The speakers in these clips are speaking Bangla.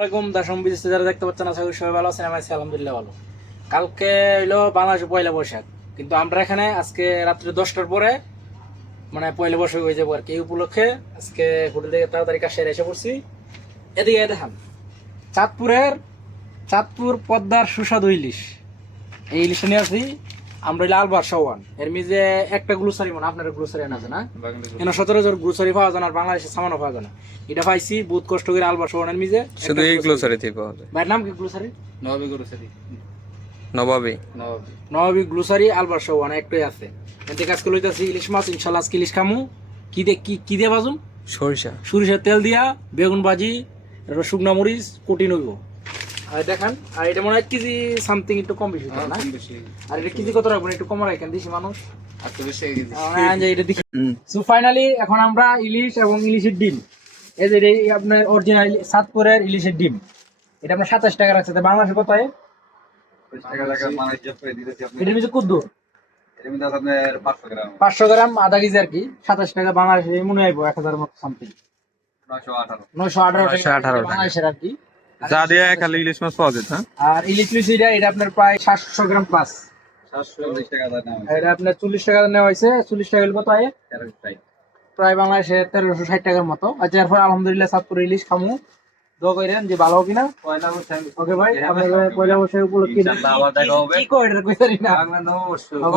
আসসালামাইকুম দর্শক বিদেশে যারা দেখতে পাচ্ছেন আশা করি সবাই ভালো আছেন। আমি আছি আলহামদুলিল্লাহ ভালো। কালকে হইলো বাংলাদেশে পয়লা বৈশাখ, কিন্তু আমরা এখানে আজকে রাত্রি 10টার পরে মানে পয়লা বৈশাখ হয়ে যাবো আর কি। এই উপলক্ষে আজকে হোটেল থেকে তাড়াতাড়ি কাছে এসে পড়ছি। এদিকে দেখান চাঁদপুর পদ্মার সুস্বাদু ইলিশ। এই ইলিশটা নিয়ে আসি আমরা লালবার সওয়ান এর মিজে একটা গ্লুসারি মানে আপনার গ্লুসারি আছে না, এখানে সচরাচর গ্লুসারি পাওয়া যায় না, আর বাংলাদেশে সামানও পাওয়া যায় না। এটা পাইছি বহুত কষ্ট করে আলবার সওয়ানের মিজে শুধু এই গ্লোসারিতে পাওয়া যায়। ভাইয়ের নাম কি গ্লুসারি? নবাবী গ্রোসারি। নবাবী গ্লুসারি আলবার সওয়ান একটাই আছে। এতে কাজ করে লইতাছি ইলিশ মাছ, ইনশাআল্লাহ আজকে ইলিশ খামু। কি দিয়ে বাজুন? সরিষার তেল দিয়া বেগুন ভাজি, শুকনা মরিচ কুটি নইব। আর দেখেন, আর এটা মনে হয় কেজি সামথিং একটু কম বেশি না? আর এটা কেজি কত রাখবেন? একটু কম রাখেন দিছি মানুষ। এটা দেখি। সো ফাইনালি এখন আমরা ইলিশ এবং ইলিশের ডিম, এই যে আপনার অরিজিনাল চাঁদপুরের ইলিশের ডিম, এটা আপনার 27 টাকা রাখছে। বাংলাদেশে কত হয়? এটার ভিতরে কত? 500 গ্রাম আধা কেজি আর কি। 27 টাকা বাংলাদেশে মনে হয় 1000 মতো সামথিং, 918 বাংলাদেশের আর কি। যা দিয়ে খালি ইলিশ মাছ পাওয়া যায়। আর ইলিশ এটা আপনার প্রায় 700 গ্রাম প্লাস। এটা আপনার 40 টাকা নেওয়া হয়েছে। 40 টাকা কত হয়? প্রায় বাংলাদেশে 1360 টাকার মতো। আচ্ছা, এরপর আলহামদুলিল্লাহ চাঁদপুর ইলিশ খামু। দোয়া করেন যে ভালো কিনা। ওকে ভাই, আপনাদের পয়লা বৈশাখ উপলক্ষে কি কই এটা কই জানি না।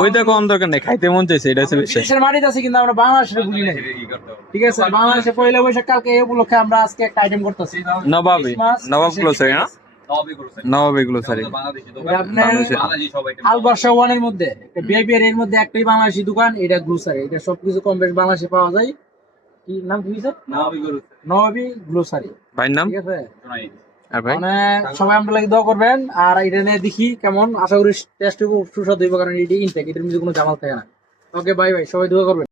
ওইটা কোন দরকার নেই, খাইতে মন চাইছে, এটা হচ্ছে বিষয়। দেশের মাটিতে আছে কিন্তু আমরা বাংলাদেশে ভুলি নাই। ঠিক আছে, বাংলাদেশে পয়লা বৈশাখ কালকে এই উপলক্ষে আমরা আজকে একটা আইটেম করতেছি, নবাব গ্লোসারি। নবাবী গ্লোসারি আলবার সওয়ানের মধ্যে বিআইপি এর মধ্যে একটাই বাংলাদেশি দোকান, এটা গ্লোসারি। এটা সবকিছু কম বেশ বাংলাদেশে পাওয়া যায়। কি নাম কি স্যার? নবাবী গ্লোসারি। ভাইয়ের নাম? ঠিক আছে, মানে সবাই আমরা লাগি দোয়া করবেন। আর এটা নিয়ে দেখি কেমন, আশা করি টেস্ট সুস্বাদু হইব, কারণ এটি ইনটেক, এটার মধ্যে কোনো জামাল থাকে না। ওকে বাই বাই, সবাই দোয়া করবেন।